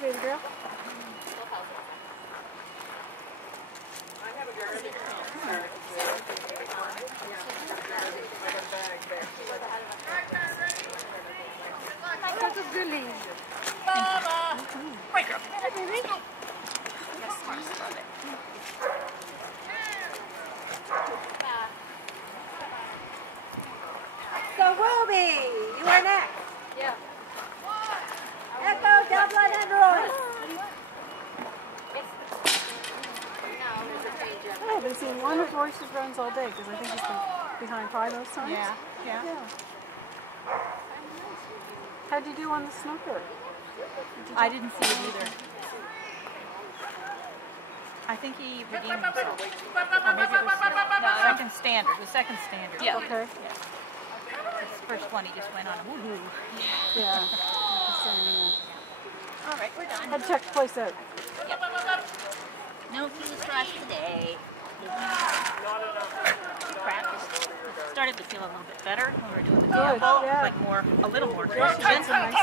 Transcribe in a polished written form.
baby girl. That's a goodie. Baba! Wake up! Hi, baby. Yes, love it. So, Ruby, you are next. Yeah. Echo, Dublin, and Roy. I haven't seen one of Royce's runs all day because I think he's been behind pie those times. Yeah. How'd you do on the snooker? I didn't see it either. I think he redeemed himself. Or maybe it was the second standard. The second standard. Yeah. Okay. His first one, he just went on a woohoo. Yeah. All right, we're done. I'd check the place out. No fuse for us today. Practice started to feel a little bit better when we were doing the gamble, yeah. like a little more Yeah, she's confident. done some nice